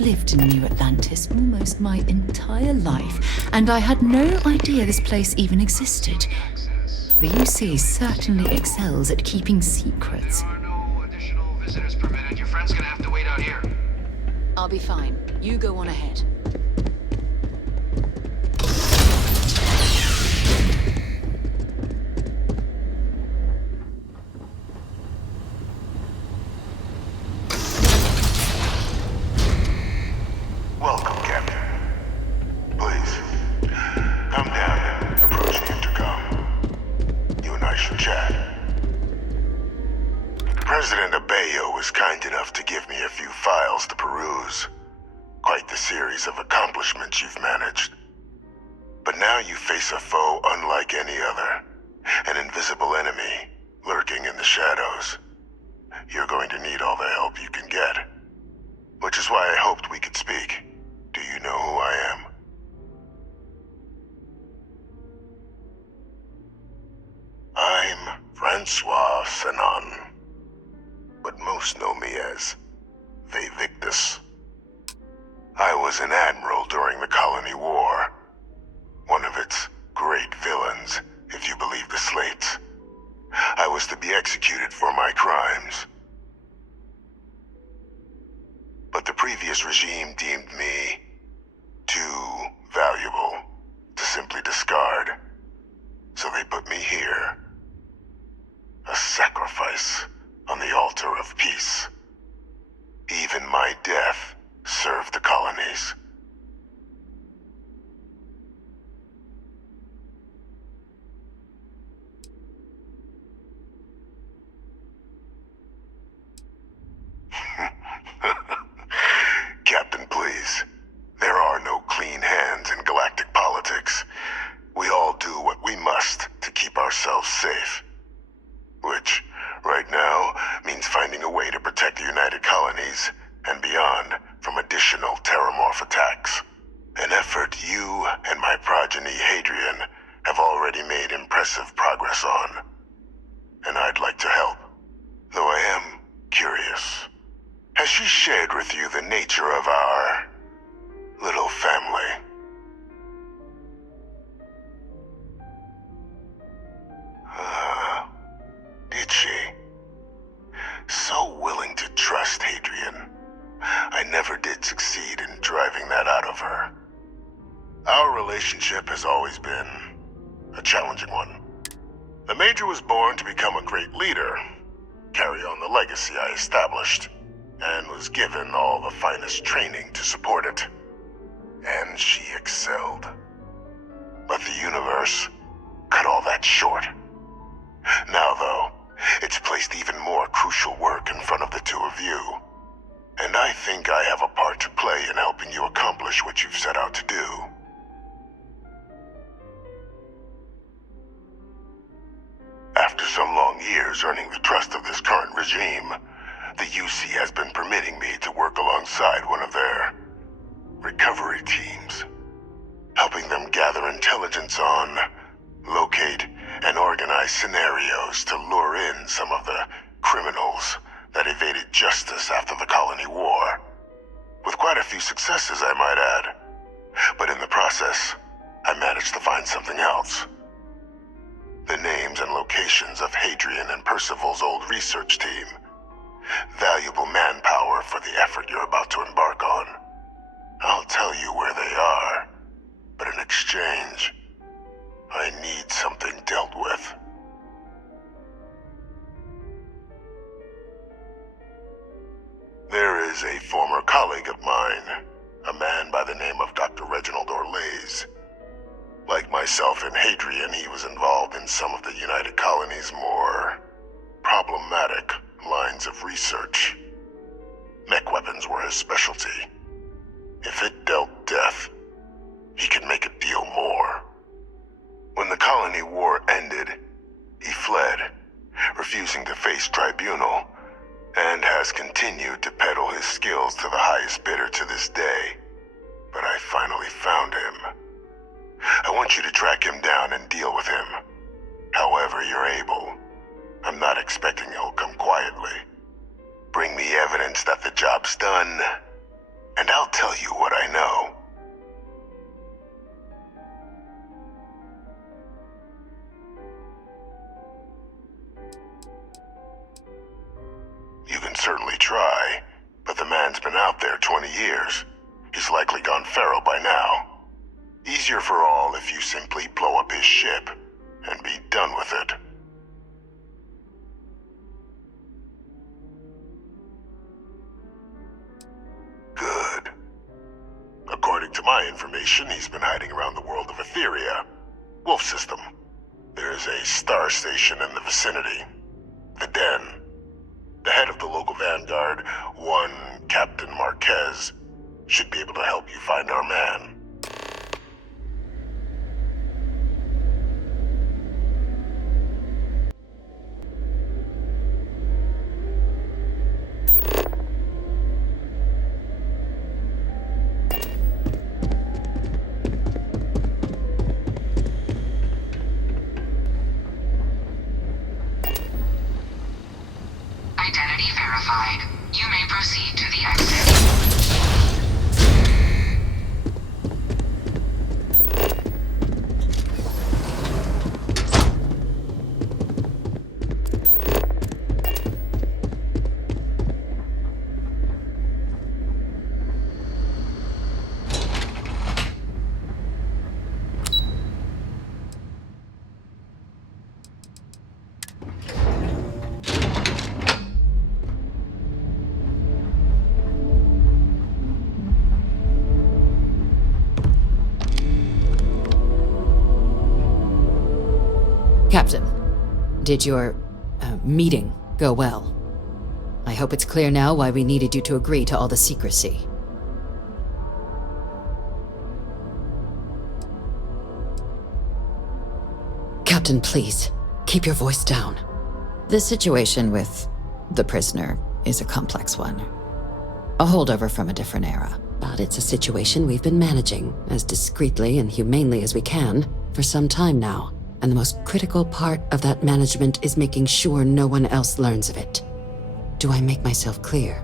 I've lived in New Atlantis almost my entire life, and I had no idea this place even existed. The UC certainly excels at keeping secrets. There are no additional visitors permitted. Your friend's gonna have to wait out here. I'll be fine. You go on ahead. Welcome, Captain. Please, come down and approach the intercom. You and I should chat. President Abeyo was kind enough to give me a few files to peruse. Quite the series of accomplishments you've managed. But now you face a foe unlike any other. An invisible enemy, lurking in the shadows. You're going to need all the help you can get. Which is why I hoped we could speak. Do you know who I am? I'm Francois Sanon, but most know me as Victus. I was an admiral during the Colony War. One of its great villains, if you believe the slates. I was to be executed for my crimes. But the previous regime deemed me too valuable to simply discard. So they put me here. A sacrifice on the altar of peace. Even my death served the colonies. Captain, please. There are no clean hands in galactic politics. We all do what we must to keep ourselves safe. Which, right now, means finding a way to protect the United Colonies and beyond from additional terramorph attacks. An effort you and my progeny Hadrian have already made impressive progress on. And I'd like to help, though I am curious. Has she shared with you the nature of our little family? Did she? So willing to trust Hadrian. I never did succeed in driving that out of her. Our relationship has always been a challenging one. The Major was born to become a great leader, carry on the legacy I established, and was given all the finest training to support it. And she excelled. But the universe cut all that short. Now, though, it's placed even more crucial work in front of the two of you. And I think I have a part to play in helping you accomplish what you've set out to do. After some long years earning the trust of this current regime, the UC has been permitting me to work alongside one of their recovery teams, helping them gather intelligence on, locate, and organize scenarios to lure in some of the criminals that evaded justice after the Colony War. With quite a few successes, I might add. But in the process, I managed to find something else. The names and locations of Hadrian and Percival's old research team. Valuable manpower for the effort you're about to embark on. I'll tell you where they are, but in exchange, I need something dealt with. There is a former colleague of mine, a man by the name of Dr. Reginald Orlaise. Like myself and Hadrian, he was involved in some of the United Colonies' more problematic lines of research. Mech weapons were his specialty. If it dealt death, he could make a deal more. When the Colony War ended, he fled, refusing to face tribunal, and has continued to peddle his skills to the highest bidder to this day. But I finally found him. I want you to track him down and deal with him. However you're able. I'm not expecting he'll come quietly. Bring me evidence that the job's done, and I'll He's likely gone feral by now. Easier for all if you simply blow up his ship and be done with it. Good. According to my information, he's been hiding around the world of Etheria. Wolf system. There's a star station in the vicinity. The Den. The head of the local vanguard, one Captain Marquez, should be able to help you find our man. Identity verified. You may proceed to the exit. Captain, did your meeting go well? I hope it's clear now why we needed you to agree to all the secrecy. Captain, please, keep your voice down. The situation with the prisoner is a complex one. A holdover from a different era. But it's a situation we've been managing as discreetly and humanely as we can for some time now. And the most critical part of that management is making sure no one else learns of it. Do I make myself clear?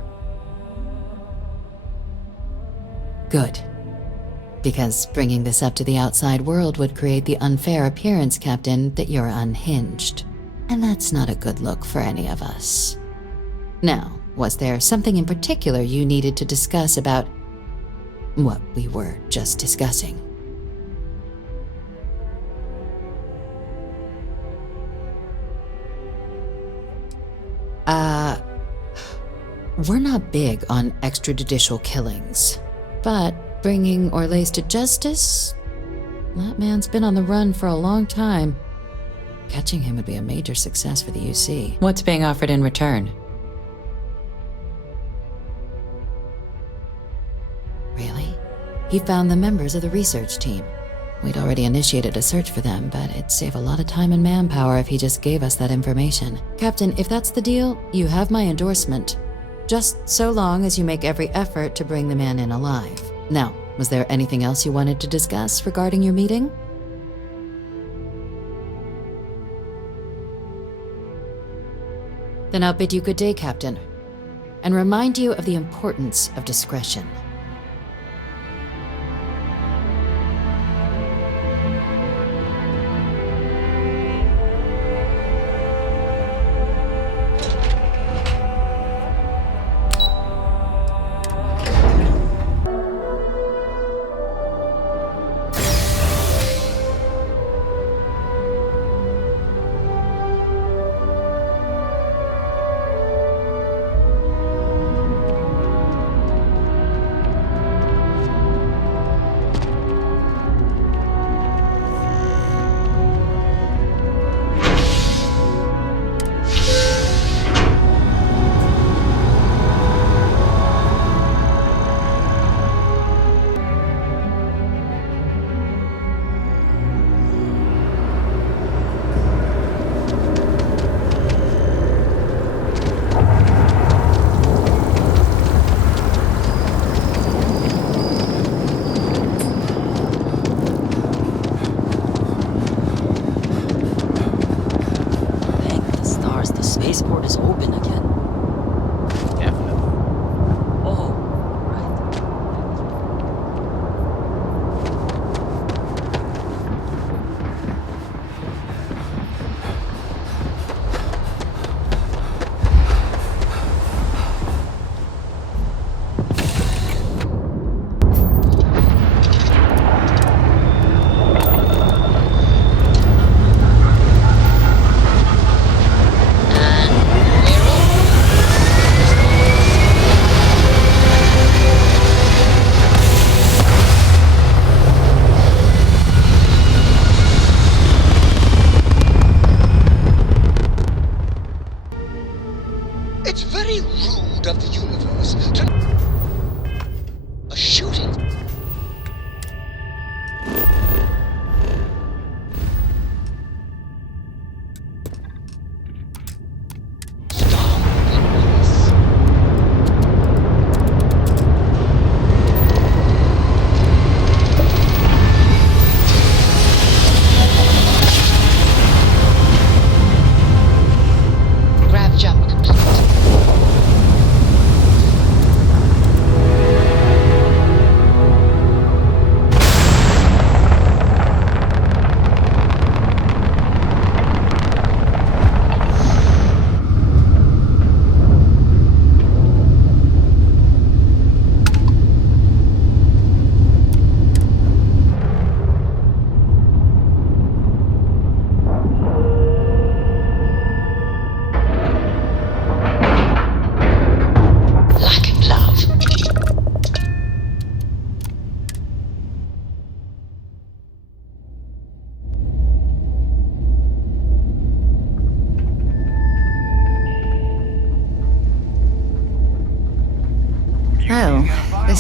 Good. Because bringing this up to the outside world would create the unfair appearance, Captain, that you're unhinged. And that's not a good look for any of us. Now, was there something in particular you needed to discuss about what we were just discussing? We're not big on extrajudicial killings, but bringing Orlace to justice? That man's been on the run for a long time. Catching him would be a major success for the UC. What's being offered in return? Really? He found the members of the research team. We'd already initiated a search for them, but it'd save a lot of time and manpower if he just gave us that information. Captain, if that's the deal, you have my endorsement. Just so long as you make every effort to bring the man in alive. Now, was there anything else you wanted to discuss regarding your meeting? Then I'll bid you good day, Captain, and remind you of the importance of discretion.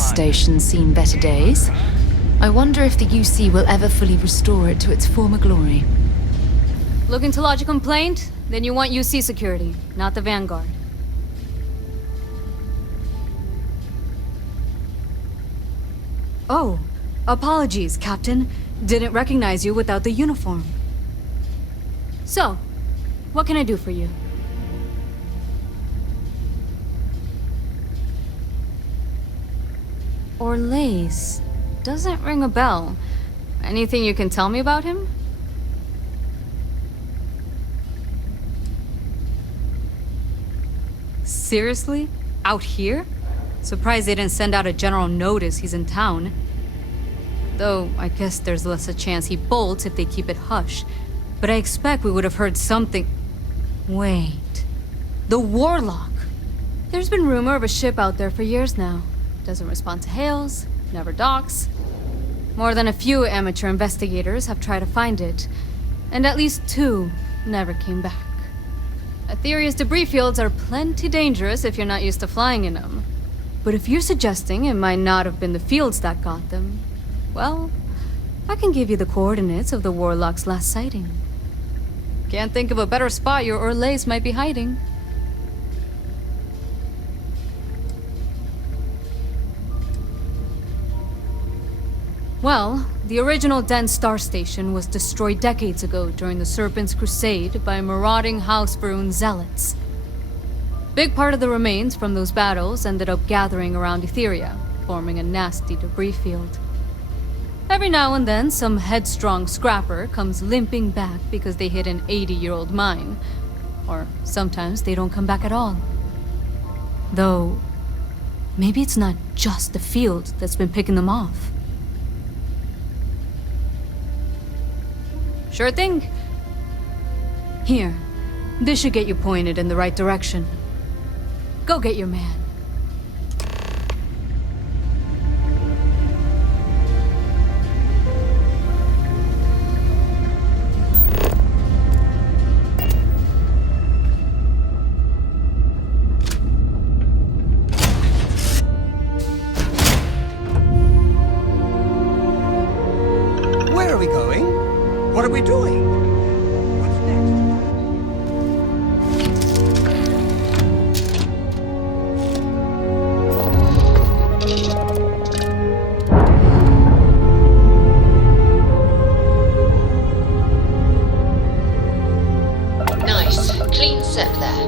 station's seen better days. I wonder if the UC will ever fully restore it to its former glory. Looking to lodge a complaint? Then you want UC security, not the Vanguard. Oh, apologies, Captain. Didn't recognize you without the uniform. So, what can I do for you? Orlace. Doesn't ring a bell. Anything you can tell me about him? Seriously? Out here? Surprised they didn't send out a general notice he's in town. Though, I guess there's less a chance he bolts if they keep it hush. But I expect we would have heard something... Wait... The Warlock! There's been rumor of a ship out there for years now. Doesn't respond to hails, never docks. More than a few amateur investigators have tried to find it. And at least 2 never came back. A theory is debris fields are plenty dangerous if you're not used to flying in them. But if you're suggesting it might not have been the fields that got them, well, I can give you the coordinates of the Warlock's last sighting. Can't think of a better spot your Orlace might be hiding. Well, the original Den Star Station was destroyed decades ago during the Serpent's Crusade by marauding House Varun zealots. Big part of the remains from those battles ended up gathering around Etheria, forming a nasty debris field. Every now and then, some headstrong scrapper comes limping back because they hit an 80-year-old mine. Or sometimes they don't come back at all. Though, maybe it's not just the field that's been picking them off. Sure thing. Here, this should get you pointed in the right direction. Go get your man. Where are we going? What are we doing? What's next? Nice. Clean set there.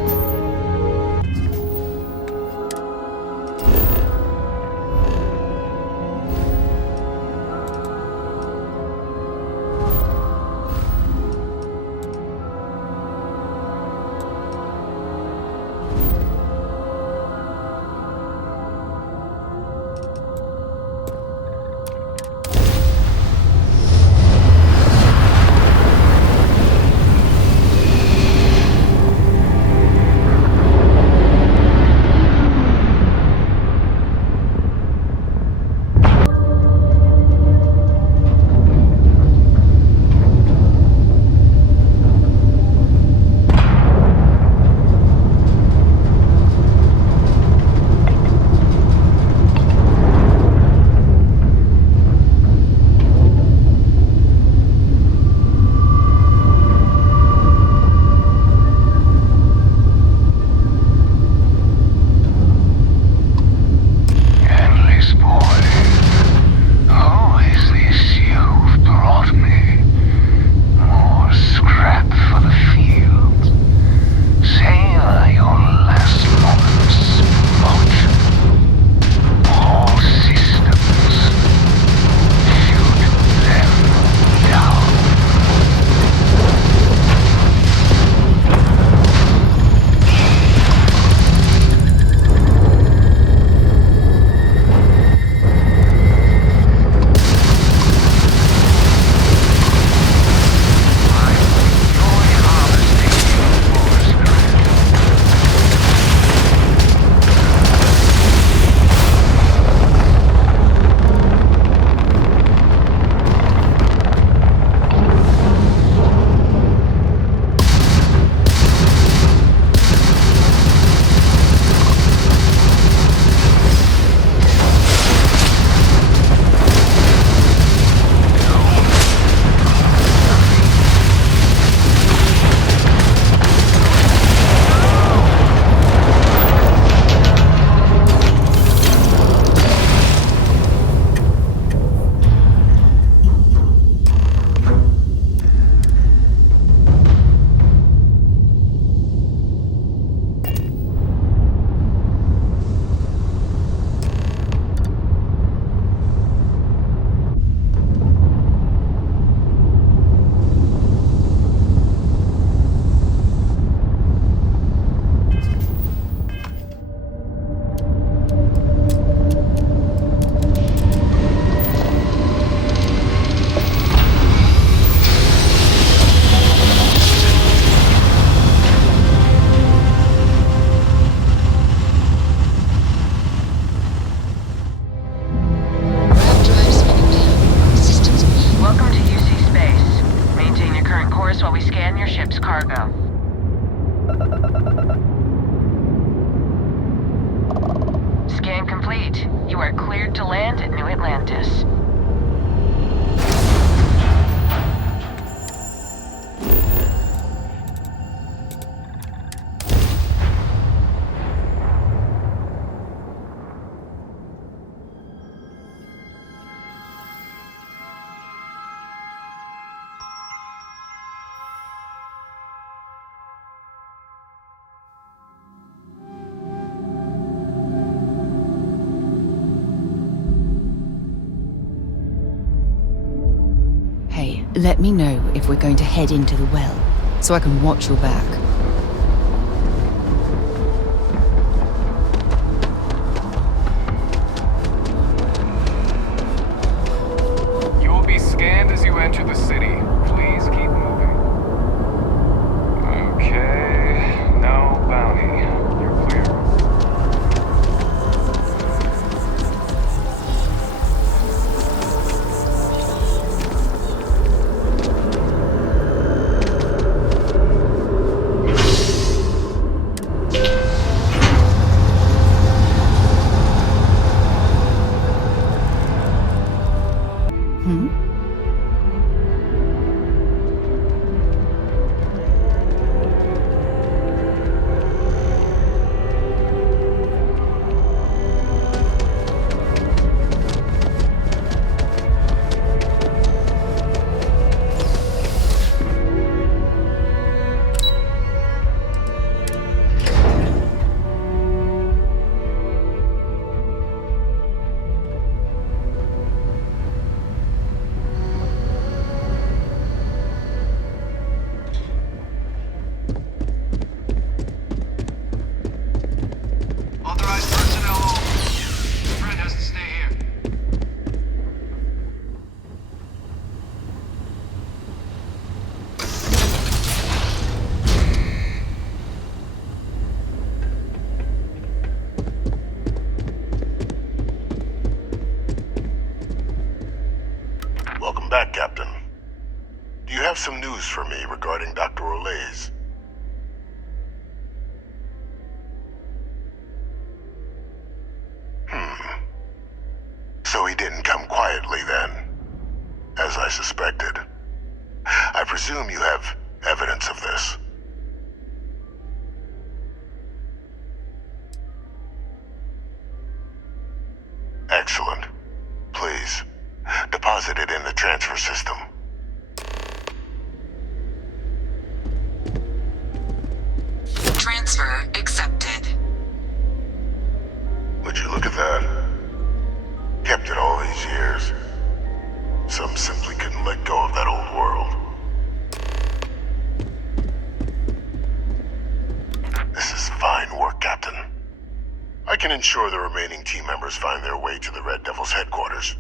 Atlantis. Hey, let me know if we're going to head into the well, so I can watch your back. You will be scanned as you enter the city. Please keep moving. Okay, no bounty. You're clear. Authorized personnel only. Your friend has to stay here. Welcome back, Captain. Do you have some news for me regarding Dr. Olays? So he didn't come quietly then, as I suspected. I presume you have evidence of this. Excellent. Please, deposit it in the transfer system. Transfer accepted. Would you look at that? Kept it all these years. Some simply couldn't let go of that old world. This is fine work, Captain. I can ensure the remaining team members find their way to the Red Devil's headquarters.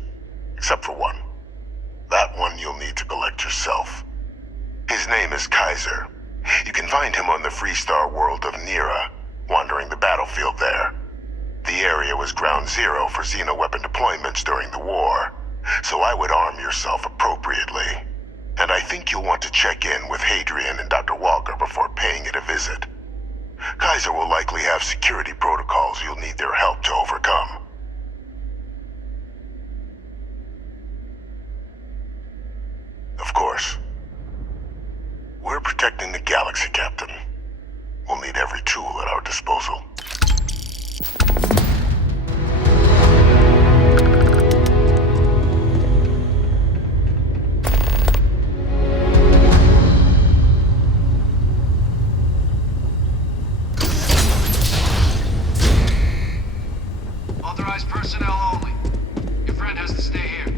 Except for one. That one you'll need to collect yourself. His name is Kaiser. You can find him on the Freestar world of Nira, wandering the battlefield there. The area was ground zero for xeno-weapon deployments during the war, so I would arm yourself appropriately. And I think you'll want to check in with Hadrian and Dr. Walker before paying it a visit. Kaiser will likely have security protocols you'll need their help to overcome. Of course, we're protecting the galaxy, Captain. We'll need every tool at our disposal. Authorized personnel only. Your friend has to stay here.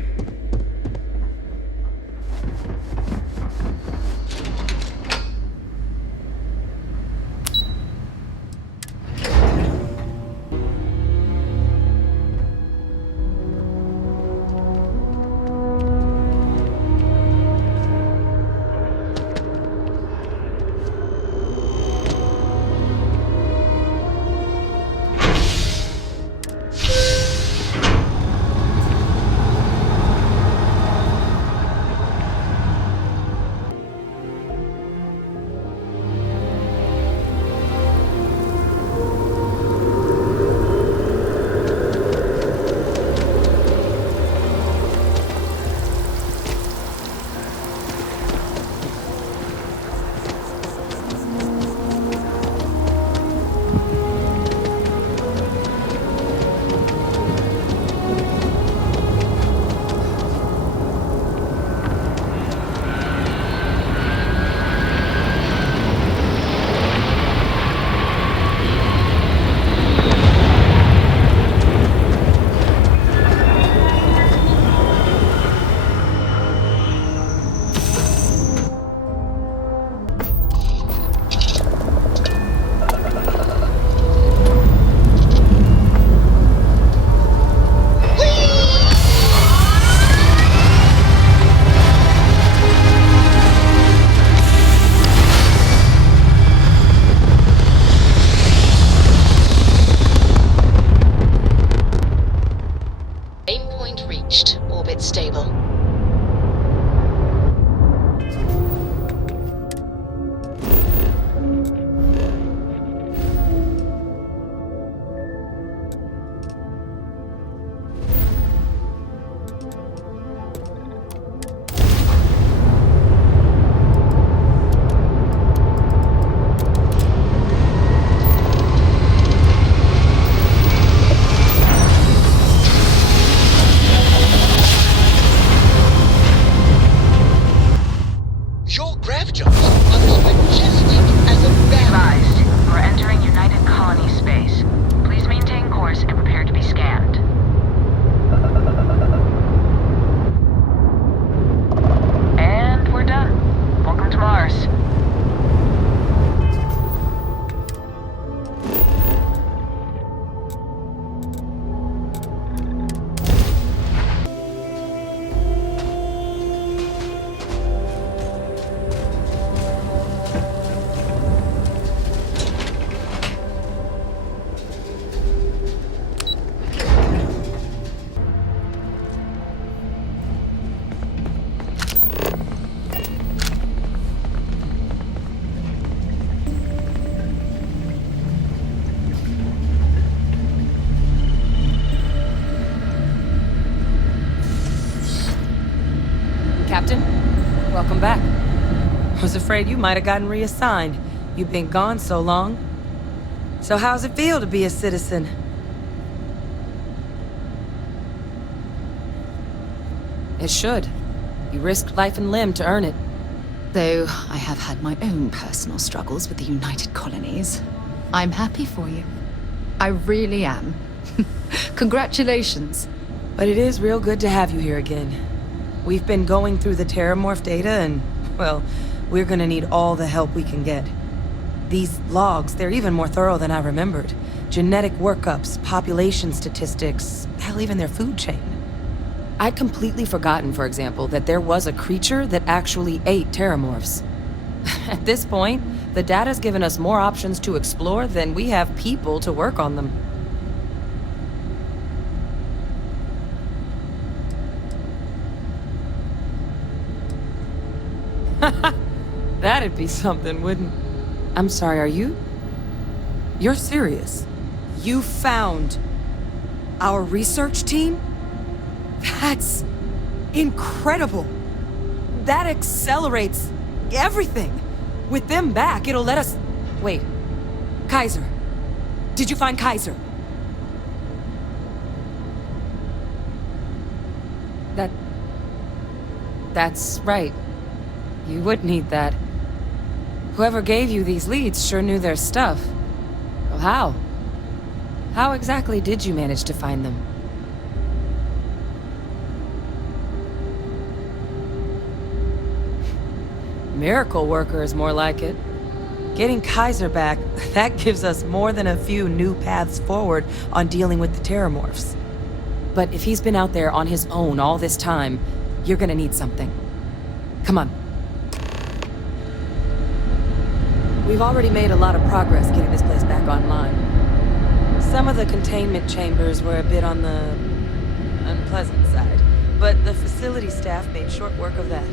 bit stable. Captain, welcome back. Was afraid you might have gotten reassigned. You've been gone so long. So how's it feel to be a citizen? It should. You risked life and limb to earn it. Though I have had my own personal struggles with the United Colonies. I'm happy for you. I really am. Congratulations. But it is real good to have you here again. We've been going through the Terramorph data and, well, we're gonna need all the help we can get. These logs, they're even more thorough than I remembered. Genetic workups, population statistics, hell, even their food chain. I'd completely forgotten, for example, that there was a creature that actually ate Terramorphs. At this point, the data's given us more options to explore than we have people to work on them. That'd be something, wouldn't... I'm sorry, are you... You're serious? You found... our research team? That's... incredible! That accelerates... everything! With them back, it'll let us... Wait. Kaiser. Did you find Kaiser? That's right. You would need that. Whoever gave you these leads sure knew their stuff. Well, how? How exactly did you manage to find them? Miracle worker is more like it. Getting Kaiser back, that gives us more than a few new paths forward on dealing with the Terramorphs. But if he's been out there on his own all this time, you're gonna need something. Come on. We've already made a lot of progress getting this place back online. Some of the containment chambers were a bit on the unpleasant side, but the facility staff made short work of that.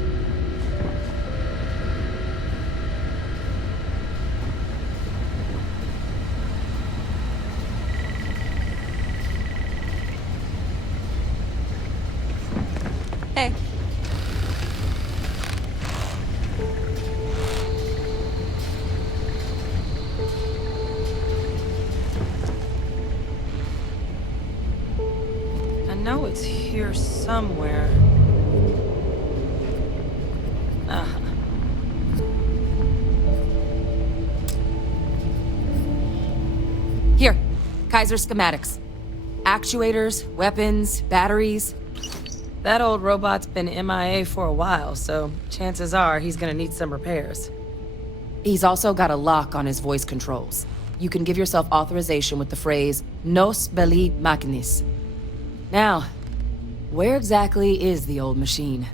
Hey. I know it's here somewhere. Here, Kaiser schematics. Actuators, weapons, batteries. That old robot's been MIA for a while, so chances are he's gonna need some repairs. He's also got a lock on his voice controls. You can give yourself authorization with the phrase, Nos belli machinis. Now, where exactly is the old machine?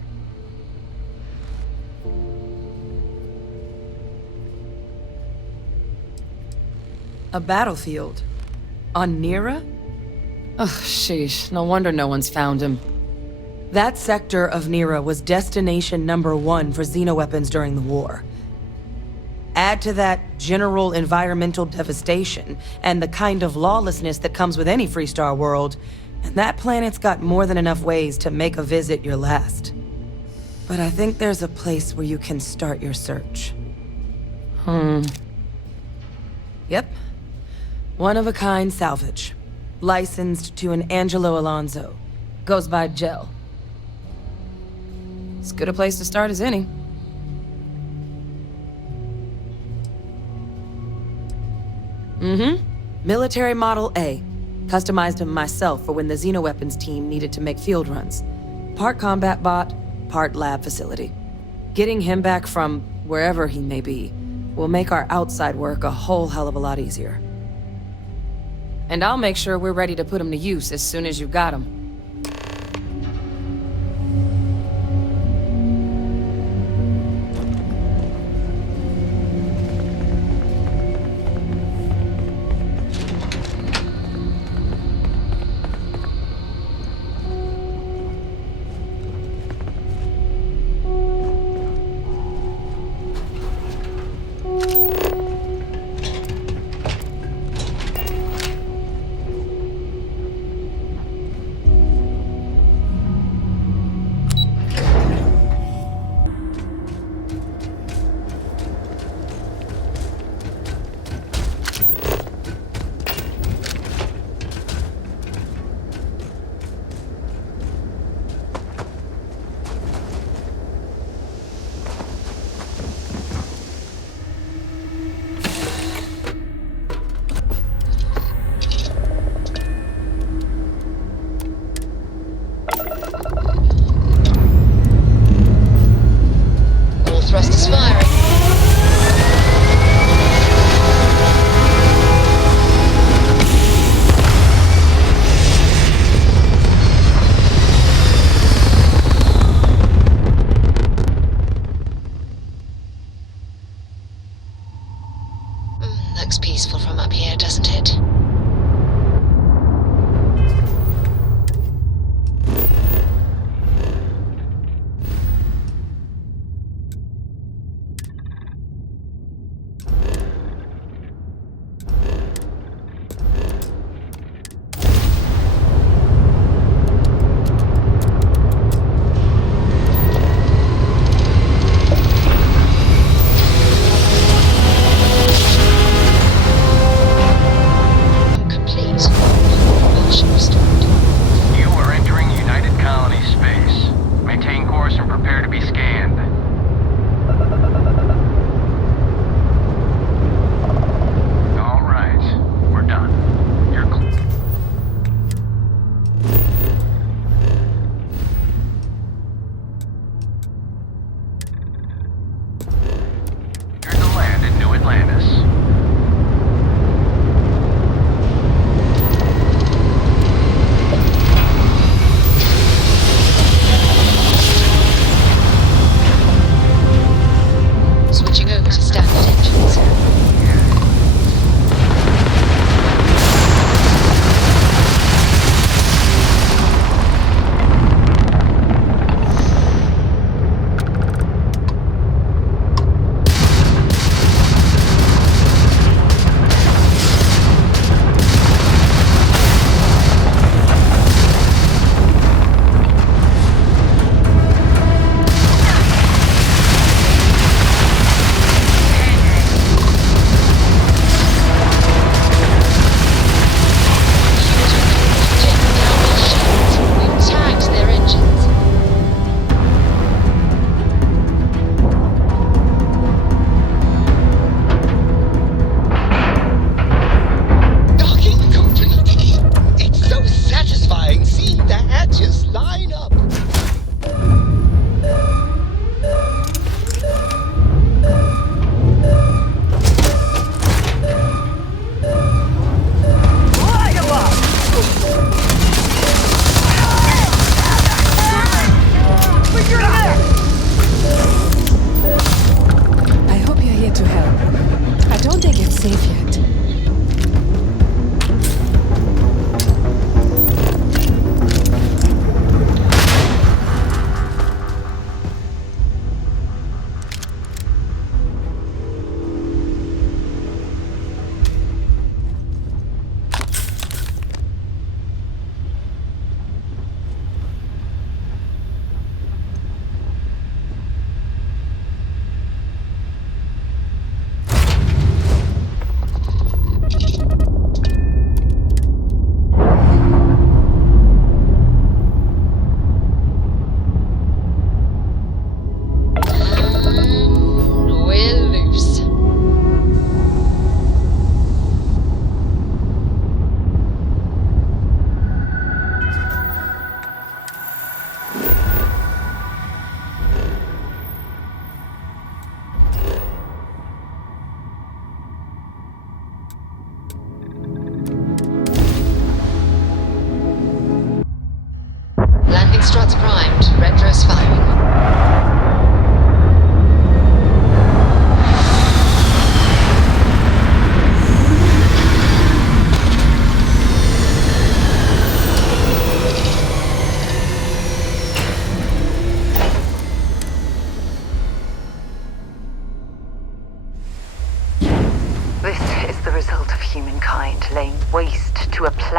A battlefield? On Nira? Oh, sheesh. No wonder no one's found him. That sector of Nera was destination #1 for xenoweapons during the war. Add to that general environmental devastation and the kind of lawlessness that comes with any Freestar world, and that planet's got more than enough ways to make a visit your last. But I think there's a place where you can start your search. Yep. One-of-a-kind salvage. Licensed to an Angelo Alonso. Goes by Gel. As good a place to start as any. Military Model A. Customized him myself for when the xenoweapons team needed to make field runs. Part combat bot, part lab facility. Getting him back from wherever he may be will make our outside work a whole hell of a lot easier. And I'll make sure we're ready to put him to use as soon as you got him. Thrusters firing. Looks peaceful from up here, doesn't it?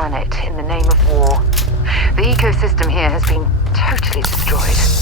planet in the name of war. The ecosystem here has been totally destroyed.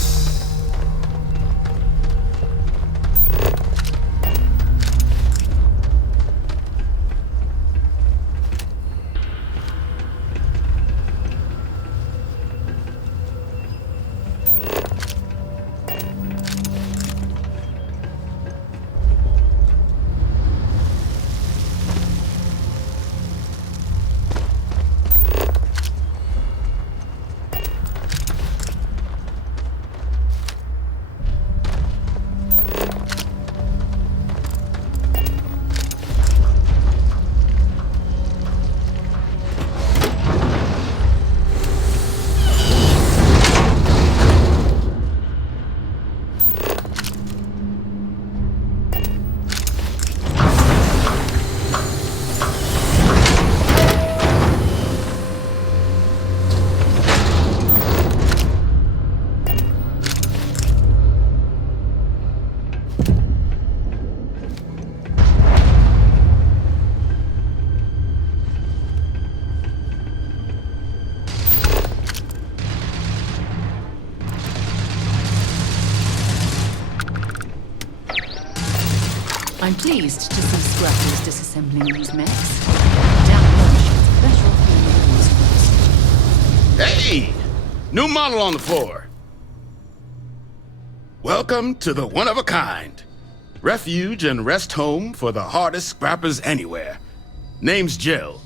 I'm pleased to see scrappers disassembling these mechs. Damn well, better off being used first. Hey! New model on the floor. Welcome to the one-of-a-kind. Refuge and rest home for the hardest scrappers anywhere. Name's Jill.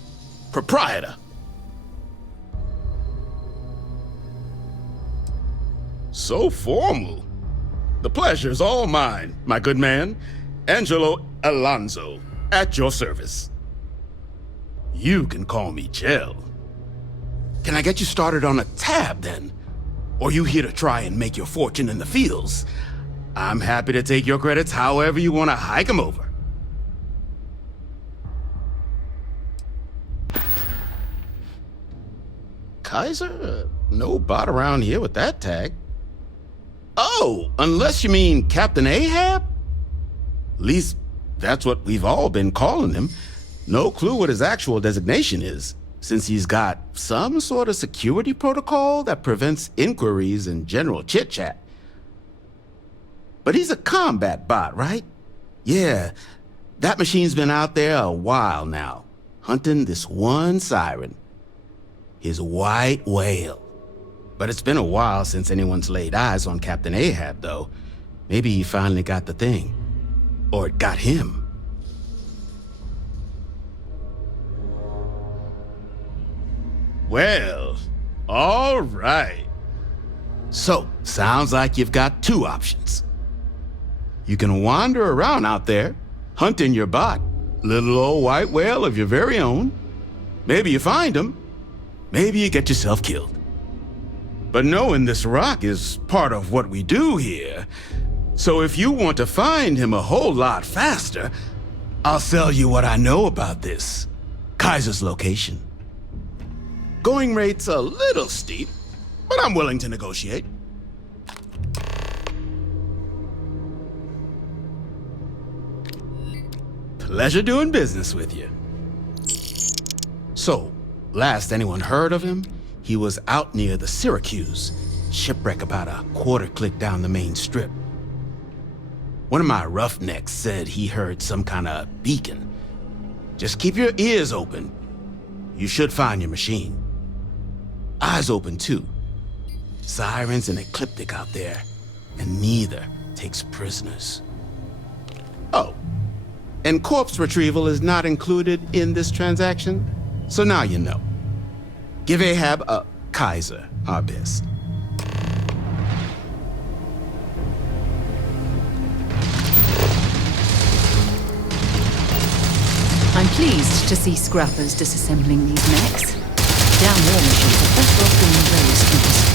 Proprietor. So formal. The pleasure's all mine, my good man. Angelo Alonso, at your service. You can call me Jill. Can I get you started on a tab, then? Or you here to try and make your fortune in the fields? I'm happy to take your credits however you want to hike them over. Kaiser? No bot around here with that tag. Oh, unless you mean Captain Ahab? At least, that's what we've all been calling him. No clue what his actual designation is, since he's got some sort of security protocol that prevents inquiries and general chit-chat. But he's a combat bot, right? Yeah, that machine's been out there a while now, hunting this one siren. His white whale. But it's been a while since anyone's laid eyes on Captain Ahab, though. Maybe he finally got the thing. Or it got him. Well, all right. So, sounds like you've got two options. You can wander around out there, hunting your bot, little old white whale of your very own. Maybe you find him. Maybe you get yourself killed. But knowing this rock is part of what we do here. So if you want to find him a whole lot faster, I'll sell you what I know about this. Kaiser's location. Going rate's a little steep, but I'm willing to negotiate. Pleasure doing business with you. So, last anyone heard of him, he was out near the Syracuse, shipwreck about a quarter click down the main strip. One of my roughnecks said he heard some kind of beacon. Just keep your ears open. You should find your machine. Eyes open too. Sirens and ecliptic out there, and neither takes prisoners. Oh, and corpse retrieval is not included in this transaction, so now you know. Give Ahab a Kaiser our best. I'm pleased to see scrappers disassembling these mechs. Damn war machines are better off being raised.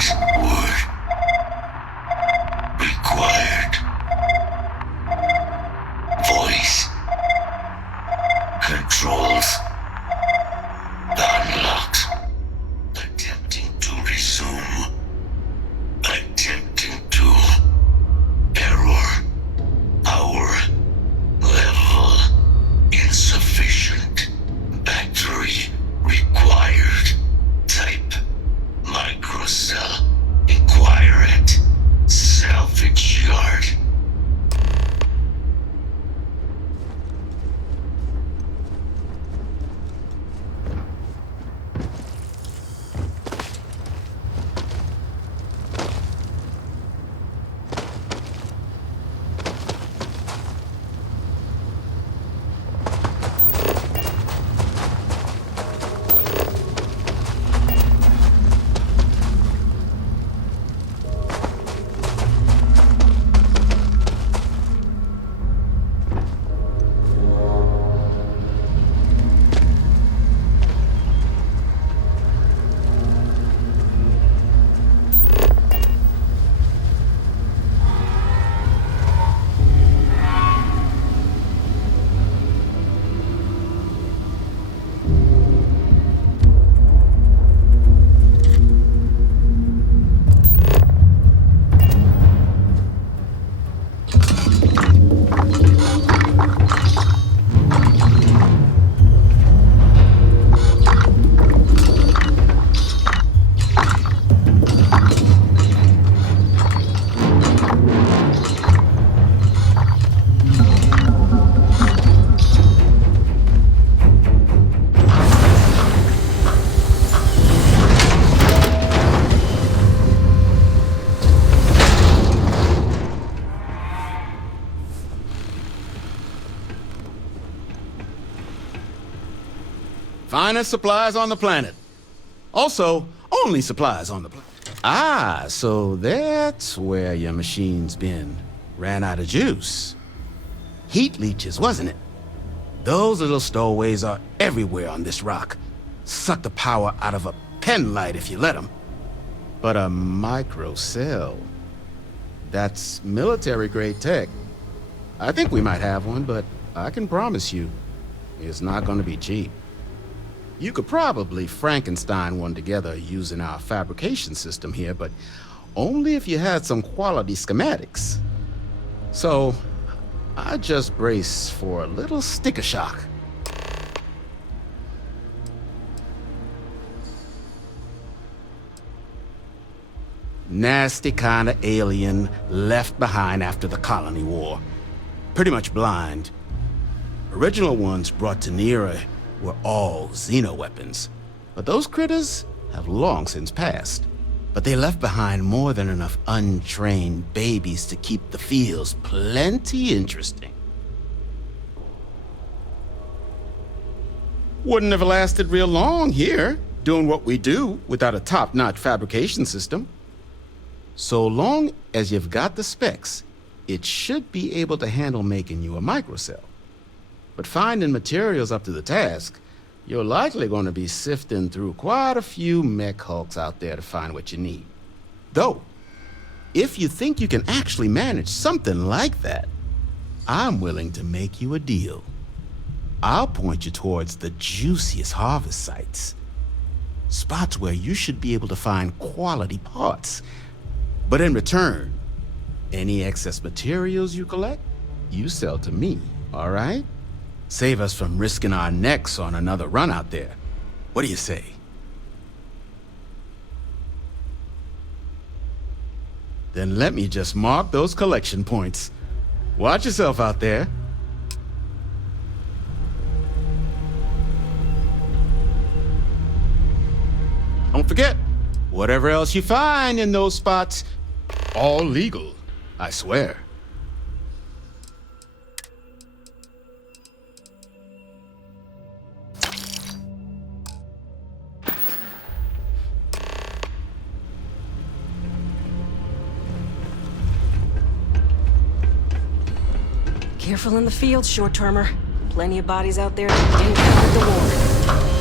Password required. Voice controls unlocked. Attempting to resume. Attempting to. Error. Power level insufficient. Battery required. Type microcell. Inquire at salvage yard. Finest supplies on the planet. Also, only supplies on the planet. Ah, so that's where your machine's been. Ran out of juice. Heat leeches, wasn't it? Those little stowaways are everywhere on this rock. Suck the power out of a pen light if you let them. But a microcell. That's military-grade tech. I think we might have one, but I can promise you, it's not going to be cheap. You could probably Frankenstein one together using our fabrication system here, but only if you had some quality schematics. So, I just brace for a little sticker shock. Nasty kind of alien left behind after the colony war. Pretty much blind. Original ones brought to Nera were all xeno-weapons. But those critters have long since passed. But they left behind more than enough untrained babies to keep the fields plenty interesting. Wouldn't have lasted real long here, doing what we do without a top-notch fabrication system. So long as you've got the specs, it should be able to handle making you a microcell. But finding materials up to the task, you're likely going to be sifting through quite a few mech hulks out there to find what you need. Though, if you think you can actually manage something like that, I'm willing to make you a deal. I'll point you towards the juiciest harvest sites. Spots where you should be able to find quality parts. But in return, any excess materials you collect, you sell to me, all right? Save us from risking our necks on another run out there. What do you say? Then let me just mark those collection points. Watch yourself out there. Don't forget, whatever else you find in those spots, all legal, I swear. Careful in the field, short-termer. Plenty of bodies out there that didn't count at the war.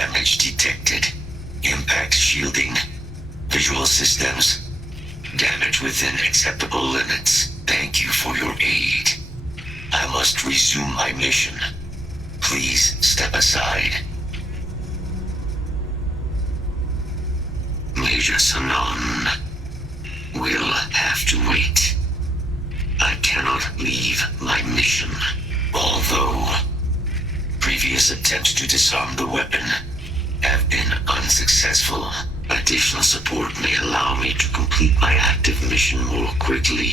Damage detected. Impact shielding. Visual systems. Damage within acceptable limits. Thank you for your aid. I must resume my mission. Please step aside. Major Sanon will have to wait. I cannot leave my mission. Although previous attempts to disarm the weapon have been unsuccessful, additional support may allow me to complete my active mission more quickly,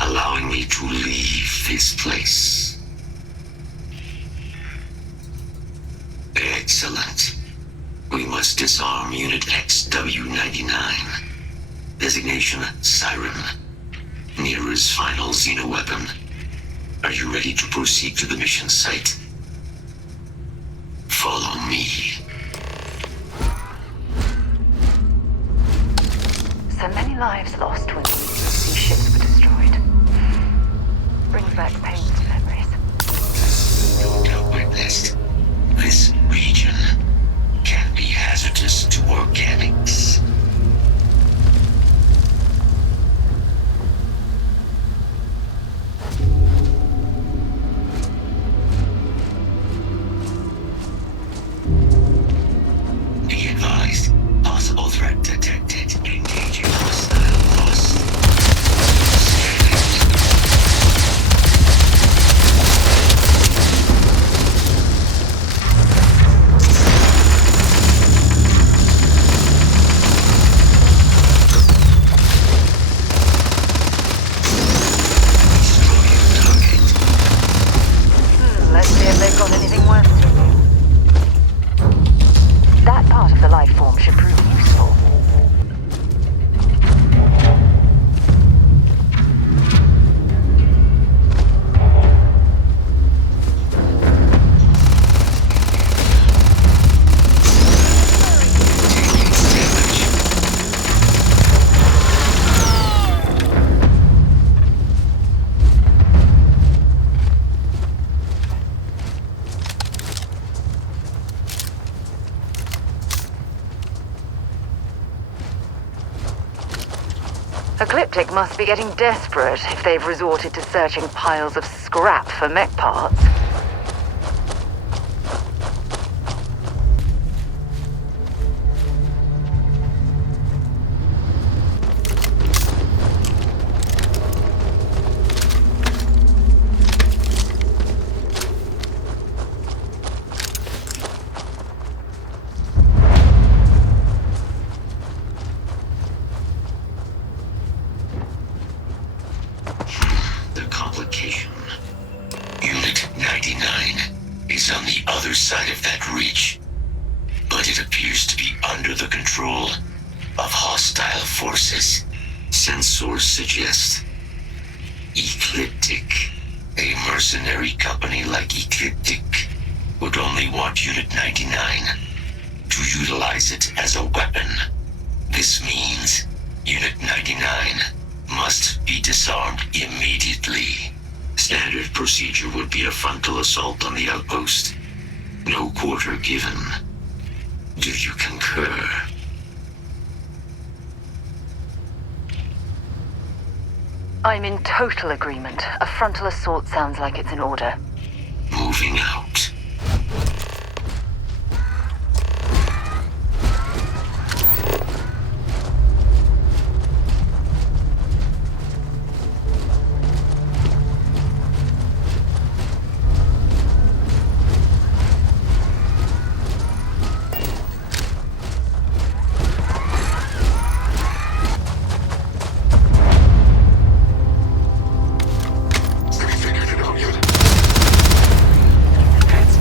allowing me to leave this place. Excellent. We must disarm Unit XW-99. Designation Siren. Nearest final xeno-weapon. Are you ready to proceed to the mission site? Follow me. So many lives lost when these ships were destroyed. Brings back painful memories. No doubt witnessed. This region can be hazardous to organics. Be advised, possible threat detected. Engaging hostile force. Let's see if they've got anything worth doing. That part of the life form should prove useful. Ecliptic must be getting desperate if they've resorted to searching piles of scrap for mech parts. The complication. Unit 99 is on the other side of that reach, but it appears to be under the control of hostile forces. Sensors suggest Ecliptic. A mercenary company like Ecliptic would only want Unit 99 to utilize it as a weapon. This means Unit 99 must be disarmed immediately. Standard procedure would be a frontal assault on the outpost. No quarter given. Do you concur? I'm in total agreement. A frontal assault sounds like it's in order. Moving out. That's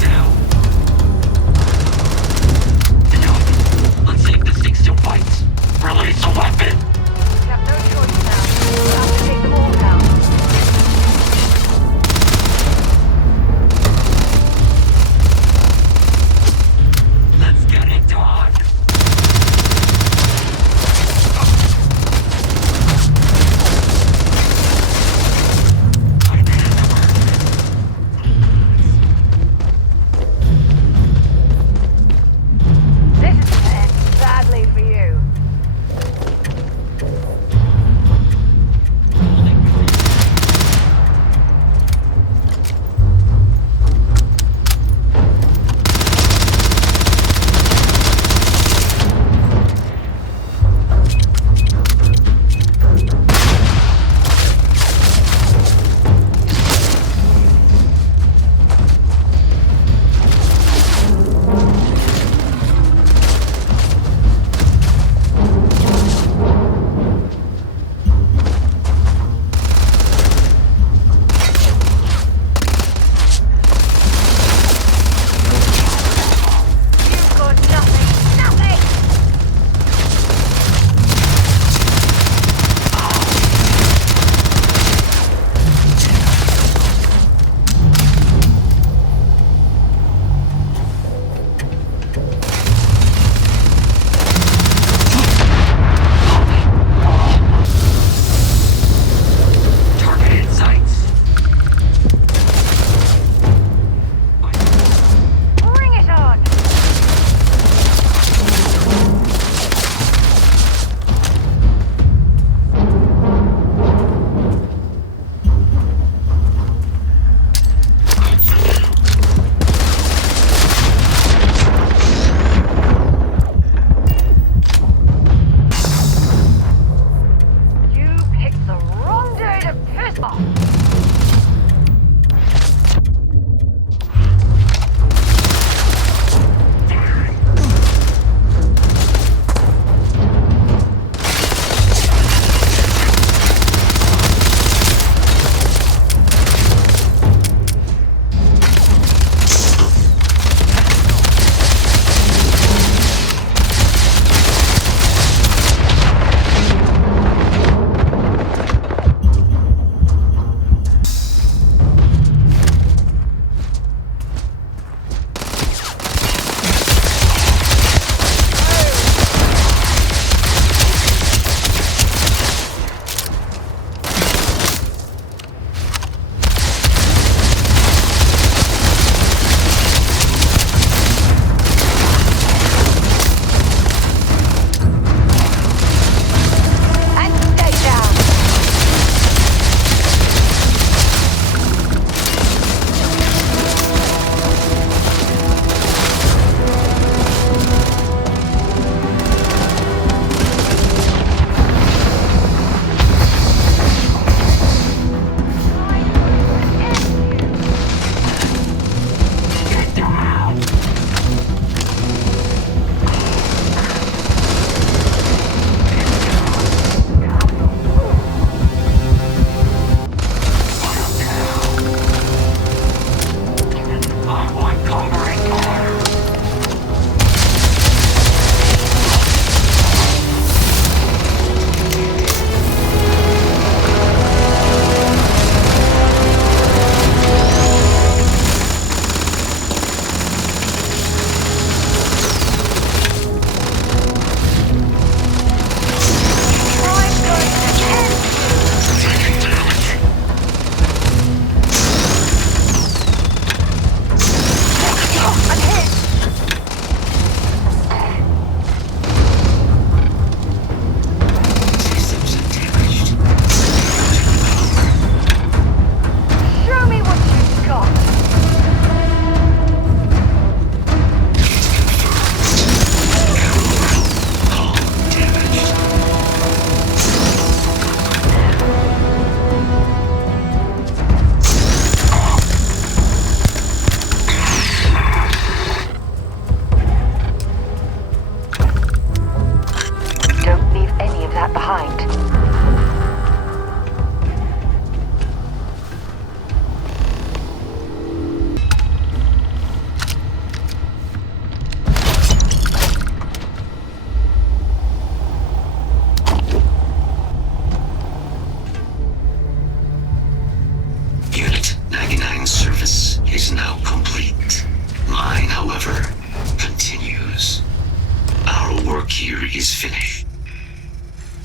here is finished.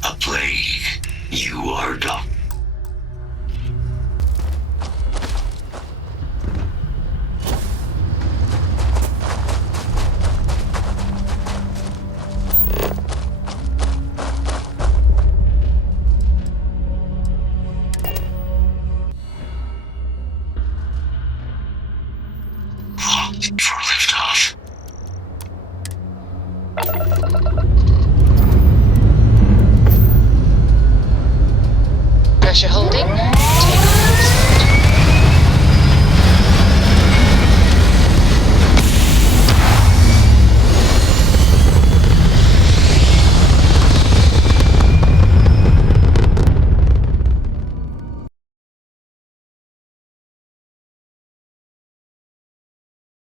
A plague. You are done. For liftoff. Pressure holding.